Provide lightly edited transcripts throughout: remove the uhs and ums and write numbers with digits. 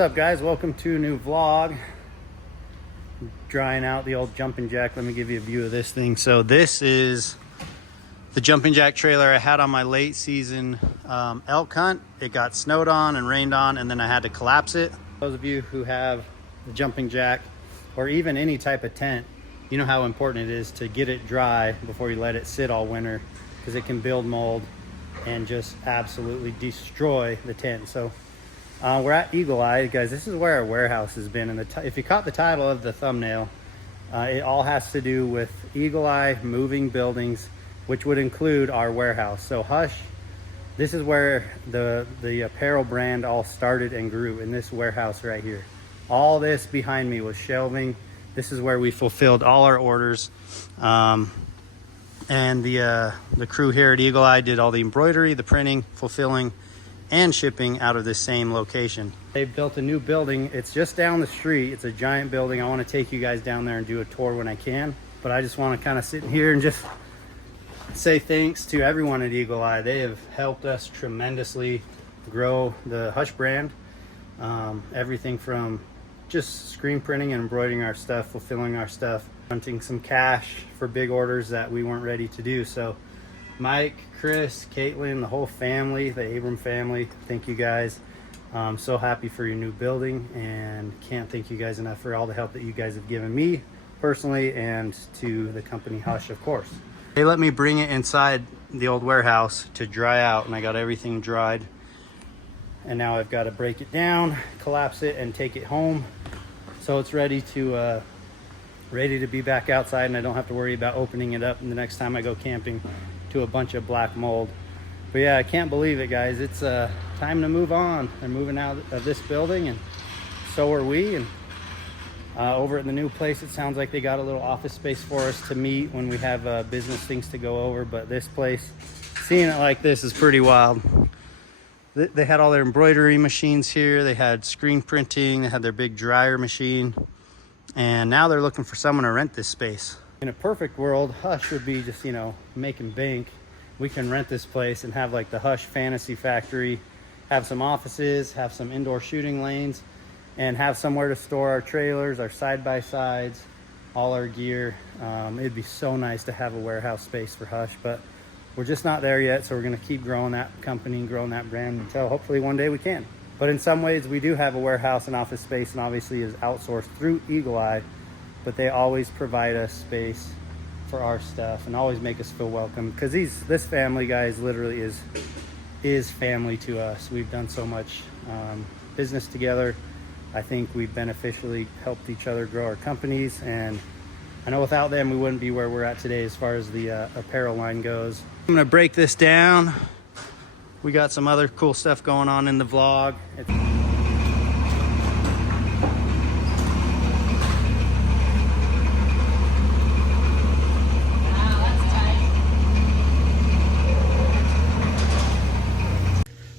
What's up guys, welcome to a new vlog. Drying out the old jumping jack. Let me give you a view of this thing. So this is the jumping jack trailer I had on my late season elk hunt. It got snowed on and rained on, and then I had to collapse it. Those of you who have the jumping jack or even any type of tent, you know how important it is to get it dry before you let it sit all winter, because it can build mold and just absolutely destroy the tent. So we're at Eagle Eye, guys. This is where our warehouse has been. And if you caught the title of the thumbnail, it all has to do with Eagle Eye moving buildings, which would include our warehouse. So Hush, this is where the apparel brand all started and grew, in this warehouse right here. All this behind me was shelving. This is where we fulfilled all our orders. And the crew here at Eagle Eye did all the embroidery, the printing, fulfilling, and shipping out of this same location. They've built a new building. It's just down the street. It's a giant building. I want to take you guys down there and do a tour when I can, but I just want to kind of sit here and just say thanks to everyone at Eagle Eye. They have helped us tremendously grow the Hush brand. Everything from just screen printing and embroidering our stuff, fulfilling our stuff, hunting some cash for big orders that we weren't ready to do. So Mike, Chris, Caitlin, the whole family, the Abram family, thank you guys. I'm so happy for your new building, and can't thank you guys enough for all the help that you guys have given me personally, and to the company Hush, of course. They let me bring it inside the old warehouse to dry out, and I got everything dried. And now I've got to break it down, collapse it, and take it home. So it's ready to be back outside, and I don't have to worry about opening it up the next time I go camping to a bunch of black mold. But yeah, I can't believe it, guys. It's time to move on. They're moving out of this building, and so are we. And over at the new place, it sounds like they got a little office space for us to meet when we have business things to go over. But this place, seeing it like this is pretty wild. They had all their embroidery machines here. They had screen printing. They had their big dryer machine. And now they're looking for someone to rent this space. In a perfect world, Hush would be just, making bank. We can rent this place and have like the Hush Fantasy Factory, have some offices, have some indoor shooting lanes, and have somewhere to store our trailers, our side-by-sides, all our gear. It'd be so nice to have a warehouse space for Hush, but we're just not there yet. So we're gonna keep growing that company and growing that brand until hopefully one day we can. But in some ways, we do have a warehouse and office space, and obviously is outsourced through Eagle Eye, but they always provide us space for our stuff and always make us feel welcome, because this family, guys, literally is family to us. We've done so much business together. I think we've beneficially helped each other grow our companies, and I know without them we wouldn't be where we're at today as far as the apparel line goes. I'm gonna break this down. We got some other cool stuff going on in the vlog.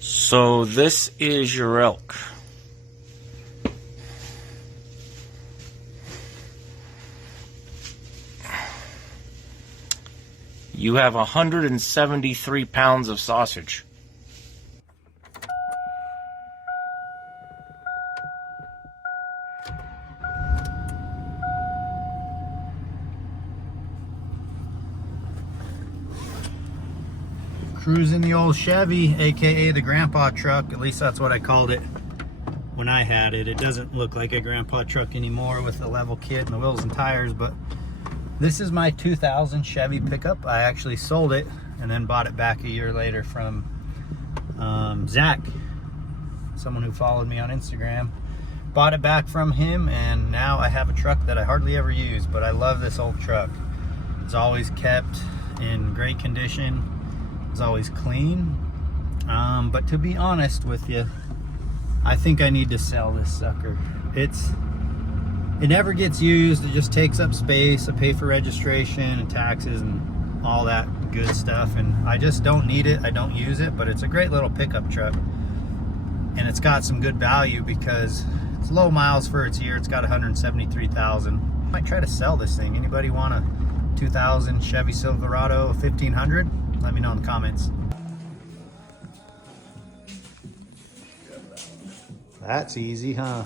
So this is your elk. You have 173 pounds of sausage. Cruising the old Chevy, aka the grandpa truck. At least that's what I called it when I had it. It doesn't look like a grandpa truck anymore with the level kit and the wheels and tires, but this is my 2000 Chevy pickup. I actually sold it and then bought it back a year later from Zach, someone who followed me on Instagram. Bought it back from him, and now I have a truck that I hardly ever use, but I love this old truck. It's always kept in great condition. It's always clean. But to be honest with you, I think I need to sell this sucker. It never gets used. It just takes up space. I pay for registration and taxes and all that good stuff, and I just don't need it. I don't use it, but it's a great little pickup truck, and it's got some good value because it's low miles for its year. It's got 173,000. Might try to sell this thing. Anybody want a 2000 Chevy Silverado 1500? Let me know in the comments. That's easy, huh?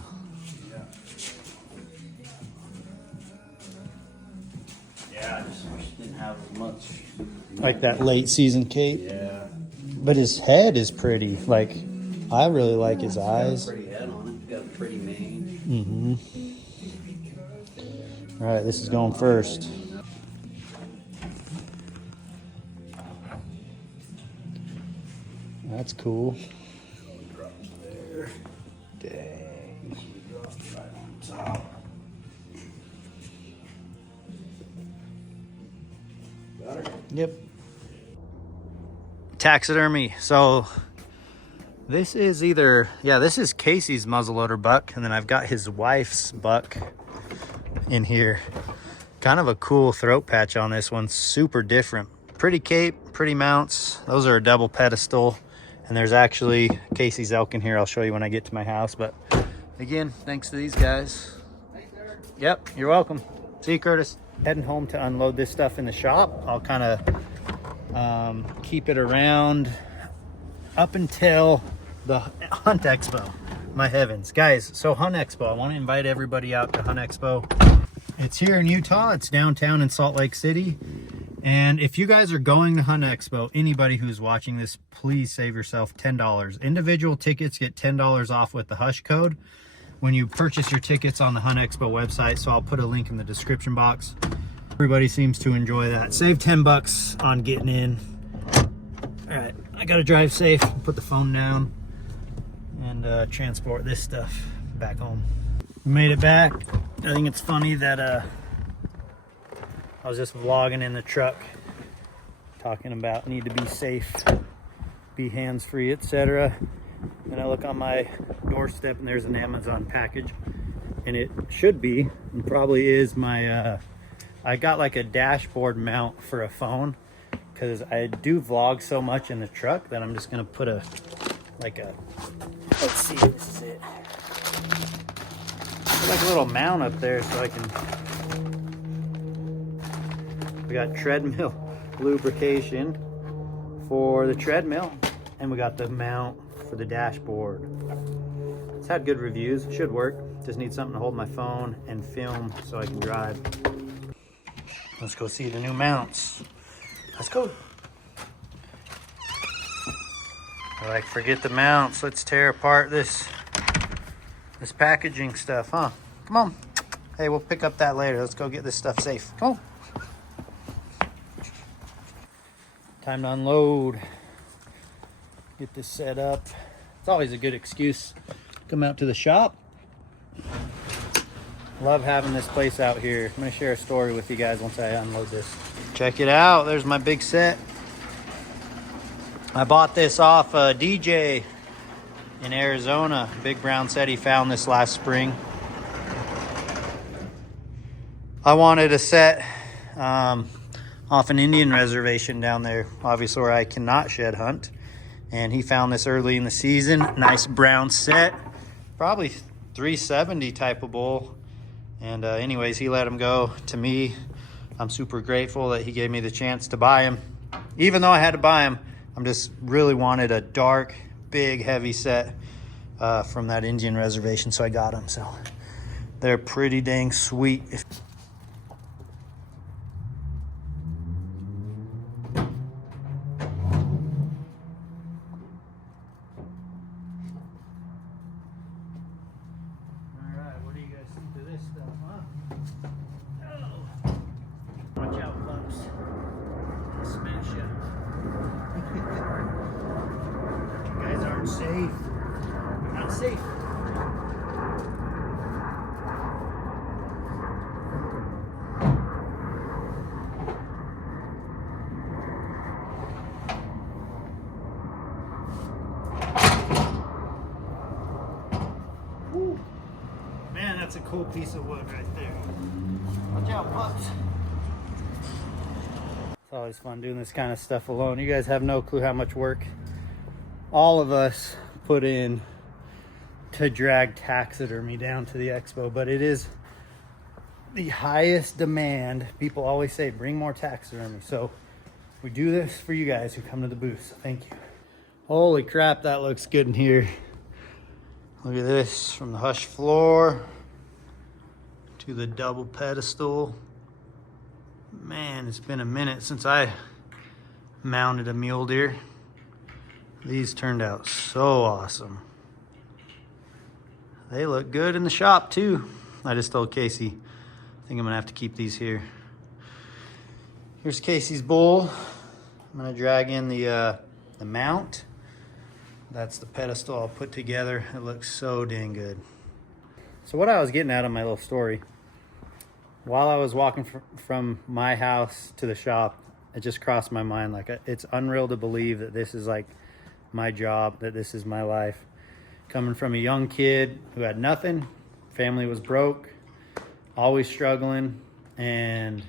Yeah, I just wish it didn't have as much. Like that late season cape. Yeah. But his head is pretty. Like, I really like his eyes. Got a pretty head on it. Got a pretty mane. All right, this is going first. That's cool. There. Dang. Drop it right on top. Got her. Yep. Taxidermy. So this is this is Casey's muzzleloader buck, and then I've got his wife's buck in here. Kind of a cool throat patch on this one. Super different. Pretty cape, pretty mounts. Those are a double pedestal. And there's actually Casey's elk in here. I'll show you when I get to my house. But again, thanks to these guys. Yep, you're welcome. See you, Curtis. Heading home to unload this stuff in the shop. I'll kind of keep it around up until the Hunt Expo. My heavens. Guys, so Hunt Expo. I want to invite everybody out to Hunt Expo. It's here in Utah. It's downtown in Salt Lake City. And if you guys are going to Hunt Expo, anybody who's watching this, please save yourself $10. Individual tickets get $10 off with the Hush code when you purchase your tickets on the Hunt Expo website. So I'll put a link in the description box. Everybody seems to enjoy that. Save 10 bucks on getting in. All right, I gotta drive safe, put the phone down, and transport this stuff back home. We made it back. I think it's funny that I was just vlogging in the truck, talking about need to be safe, be hands-free, etc. And I look on my doorstep and there's an Amazon package, and it should be, and probably is, my I got like a dashboard mount for a phone, because I do vlog so much in the truck that I'm just gonna put let's see, this is it. Put like a little mount up there so I can. We got treadmill lubrication for the treadmill, and we got the mount for the dashboard. It's had good reviews. It should work. Just need something to hold my phone and film so I can drive. Let's go see the new mounts. Let's go. Like, forget the mounts. Let's tear apart this packaging stuff, huh? Come on. Hey, we'll pick up that later. Let's go get this stuff safe. Come on. Time to unload. Get this set up. It's always a good excuse to come out to the shop. Love having this place out here. I'm gonna share a story with you guys once I unload this. Check it out. There's my big set. I bought this off DJ in Arizona. Big Brown said he found this last spring. I wanted a set off an Indian reservation down there, obviously where I cannot shed hunt. And he found this early in the season. Nice brown set, probably 370 type of bull. And anyways, he let him go. To me, I'm super grateful that he gave me the chance to buy him. Even though I had to buy him, I'm just really wanted a dark, big, heavy set from that Indian reservation, so I got them. So they're pretty dang sweet. Safe. Not safe. Woo. Man, that's a cool piece of wood right there. Watch out, pups. It's always fun doing this kind of stuff alone. You guys have no clue how much work all of us put in to drag taxidermy down to the expo, but it is the highest demand. People always say bring more taxidermy, so we do this for you guys who come to the booth, so thank you. Holy crap, that looks good in here. Look at this, from the hush floor to the double pedestal. Man, it's been a minute since I mounted a mule deer. These turned out so awesome. They look good in the shop too. I just told Casey, I think I'm gonna have to keep these here. Here's Casey's bull. I'm gonna drag in the mount. That's the pedestal I'll put together. It looks so dang good. So what I was getting at on my little story, while I was walking from my house to the shop, it just crossed my mind, like, it's unreal to believe that this is like my job, that this is my life. Coming from a young kid who had nothing, family was broke, always struggling, and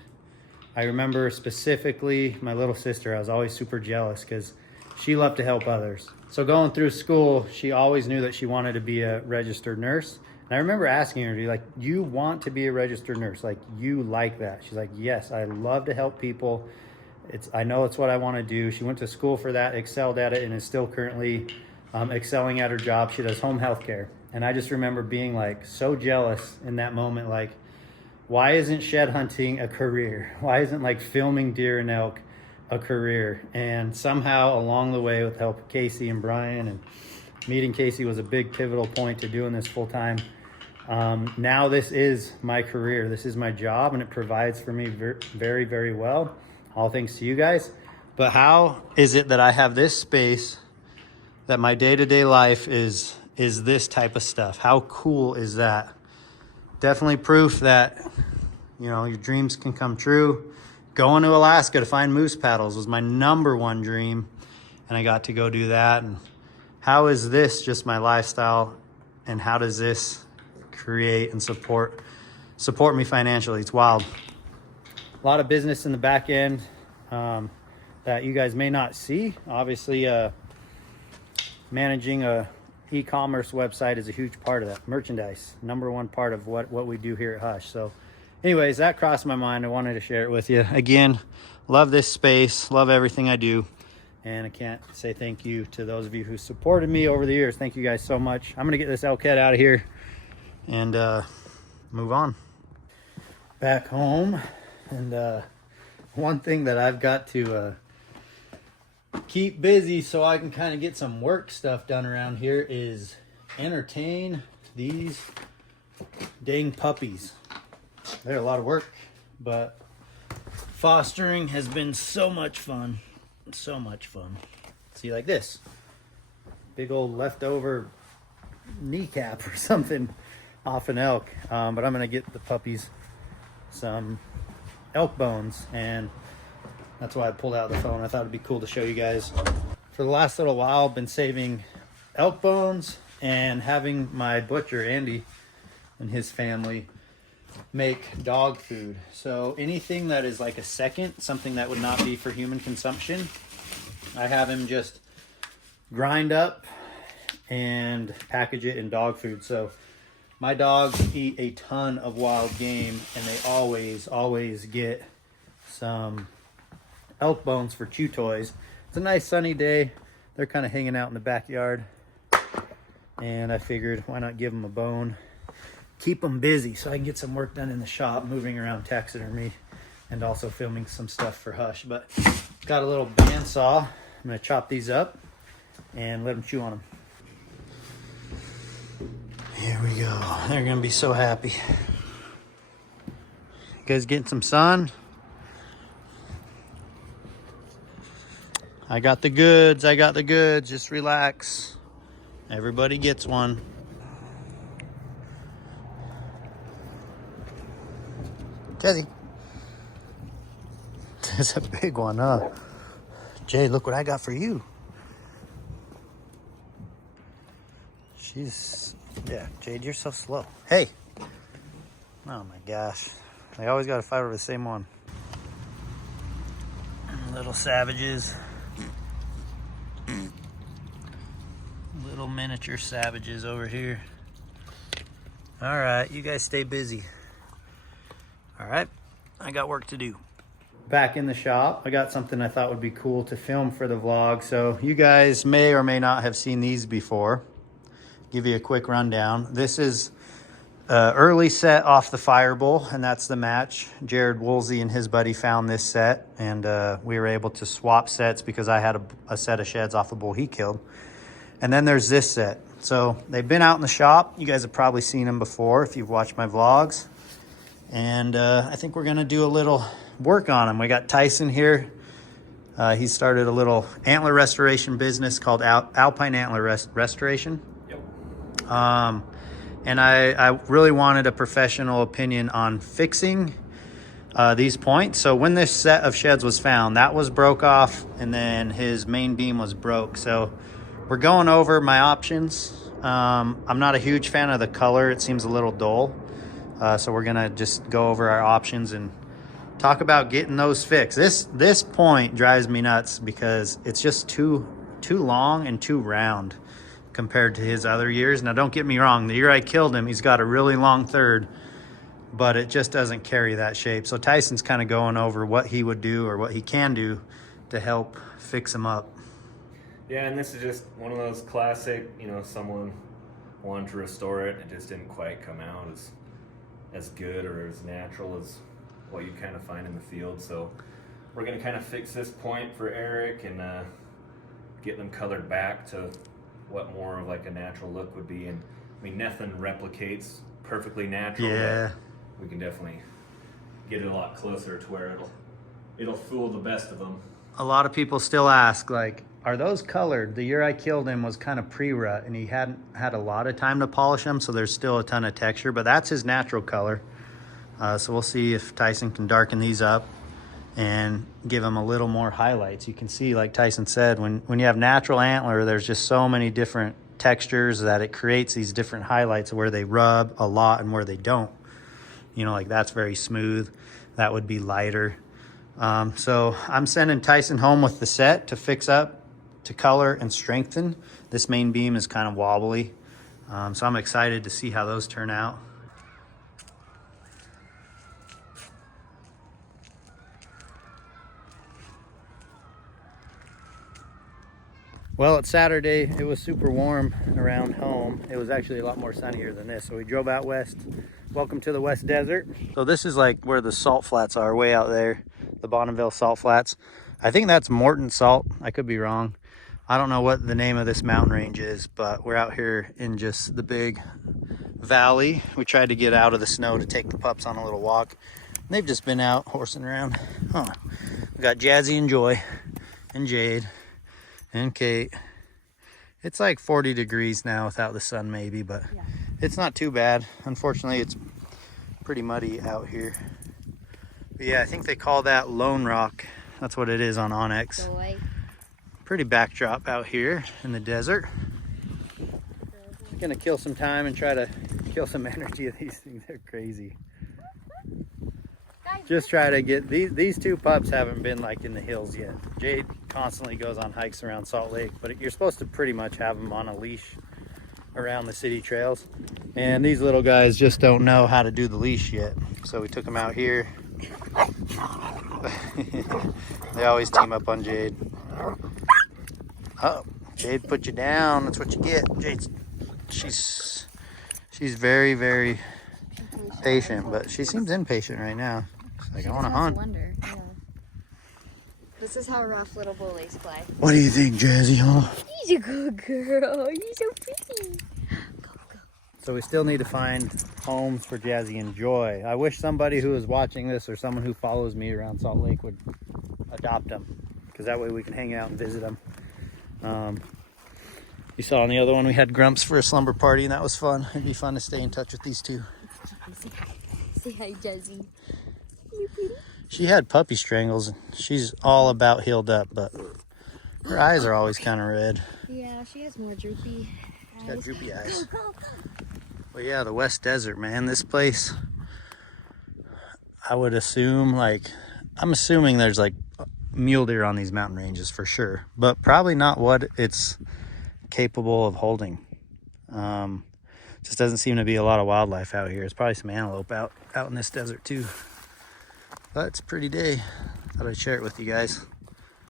I remember specifically my little sister. I was always super jealous because she loved to help others. So going through school, she always knew that she wanted to be a registered nurse. And I remember asking her, like, you want to be a registered nurse? Like, you like that? She's like, yes, I love to help people. I know it's what I want to do. She went to school for that, excelled at it, and is still currently excelling at her job. She does home health care. And I just remember being like so jealous in that moment, like, why isn't shed hunting a career? Why isn't like filming deer and elk a career? And somehow along the way, with the help of Casey and Brian, and meeting Casey was a big pivotal point to doing this full time. Now this is my career. This is my job, and it provides for me very, very well. All thanks to you guys. But how is it that I have this space, that my day-to-day life is this type of stuff? How cool is that? Definitely proof that, you know, your dreams can come true. Going to Alaska to find moose paddles was my #1 dream, and I got to go do that. And how is this just my lifestyle, and how does this create and support me financially? It's wild. A lot of business in the back end that you guys may not see. Obviously, managing a e-commerce website is a huge part of that. Merchandise, #1 part of what we do here at Hush. So anyways, that crossed my mind. I wanted to share it with you. Again, love this space, love everything I do, and I can't say thank you to those of you who supported me over the years. Thank you guys so much. I'm gonna get this elk head out of here and move on back home. And one thing that I've got to keep busy so I can kind of get some work stuff done around here is entertain these dang puppies. They're a lot of work, but fostering has been so much fun. So much fun. See, like this big old leftover kneecap or something off an elk. But I'm gonna get the puppies some elk bones, and that's why I pulled out the phone. I thought it'd be cool to show you guys. For the last little while, I've been saving elk bones and having my butcher, Andy, and his family make dog food. So anything that is like a second, something that would not be for human consumption, I have him just grind up and package it in dog food. So my dogs eat a ton of wild game, and they always get some elk bones for chew toys. It's a nice sunny day. They're kind of hanging out in the backyard, and I figured, why not give them a bone? Keep them busy so I can get some work done in the shop, moving around taxidermy, and also filming some stuff for Hush. But got a little bandsaw. I'm gonna chop these up and let them chew on them. Here we go. They're gonna be so happy. You guys getting some sun? I got the goods. Just relax. Everybody gets one. Jesse. That's a big one, huh? Jay, look what I got for you. Yeah, Jade, you're so slow. Hey. Oh my gosh. I always got to fight over the same one. Little savages. Little miniature savages over here. All right, you guys stay busy. All right, I got work to do. Back in the shop, I got something I thought would be cool to film for the vlog. So you guys may or may not have seen these before. give you a quick rundown. This is early set off the Fireball, and that's the match. Jared Woolsey and his buddy found this set, and we were able to swap sets because I had a set of sheds off the bull he killed. And then there's this set. So they've been out in the shop. You guys have probably seen them before if you've watched my vlogs. And I think we're gonna do a little work on them. We got Tyson here. He started a little antler restoration business called Alpine Antler Restoration. Yep. And I really wanted a professional opinion on fixing these points. So when this set of sheds was found, that was broke off, and then his main beam was broke. So we're going over my options. I'm not a huge fan of the color. It seems a little dull. So we're gonna just go over our options and talk about getting those fixed. This point drives me nuts because it's just too long and too round compared to his other years. Now, don't get me wrong. The year I killed him, he's got a really long third, but it just doesn't carry that shape. So Tyson's kind of going over what he would do or what he can do to help fix him up. Yeah, and this is just one of those classic, you know, someone wanted to restore it, it just didn't quite come out as good or as natural as what you kind of find in the field. So we're going to kind of fix this point for Eric and get them colored back to what more of like a natural look would be. And I mean, nothing replicates perfectly natural. Yeah. But we can definitely get it a lot closer to where it'll fool the best of them. A lot of people still ask, like, are those colored? The year I killed him was kind of pre-rut, and he hadn't had a lot of time to polish them, so there's still a ton of texture, but that's his natural color. So we'll see if Tyson can darken these up and give them a little more highlights. You can see, like Tyson said, when you have natural antler, there's just so many different textures that it creates these different highlights where they rub a lot and where they don't. You know, like that's very smooth. That would be lighter. So I'm sending Tyson home with the set to fix up, to color and strengthen. This main beam is kind of wobbly. So I'm excited to see how those turn out. Well, it's Saturday. It was super warm around home. It was actually a lot more sunnier than this. So we drove out west. Welcome to the West Desert. So this is like where the salt flats are, way out there. The Bonneville salt flats. I think that's Morton Salt. I could be wrong. I don't know what the name of this mountain range is, but we're out here in just the big valley. We tried to get out of the snow to take the pups on a little walk. They've just been out horsing around. Huh. We got Jazzy and Joy and Jade and Kate. It's like 40 degrees now without the sun maybe, but yeah, it's not too bad. Unfortunately, it's pretty muddy out here. But yeah, I think they call that Lone Rock. That's what it is on Onyx. Pretty backdrop out here in the desert. Gonna kill some time and try to kill some energy of these things. They're crazy. Just try to get these two pups haven't been like in the hills yet. Jade constantly goes on hikes around Salt Lake, but you're supposed to pretty much have them on a leash around the city trails. And these little guys just don't know how to do the leash yet. So we took them out here. They always team up on Jade. Oh, Jade put you down. That's what you get. She's very, very patient, but she seems impatient right now. She's like, I want to hunt. Yeah. This is how rough little bullies play. What do you think, Jazzy, huh? He's a good girl. You're so pretty. Go, go. So we still need to find homes for Jazzy and Joy. I wish somebody who is watching this or someone who follows me around Salt Lake would adopt them, because that way we can hang out and visit them. You saw on the other one we had Grumps for a slumber party, and that was fun. It'd be fun to stay in touch with these two. Say hi. Say hi, Jazzy. You pretty? She had puppy strangles. She's all about healed up, but her eyes are always kind of red. Yeah, she has more droopy eyes. She's got droopy eyes. Go, go, go. But yeah, the West Desert, man. This place, I would assume, I'm assuming there's like mule deer on these mountain ranges for sure, but probably not what it's capable of holding. Just doesn't seem to be a lot of wildlife out here. There's probably some antelope out in this desert too. But it's a pretty day. Thought I'd share it with you guys.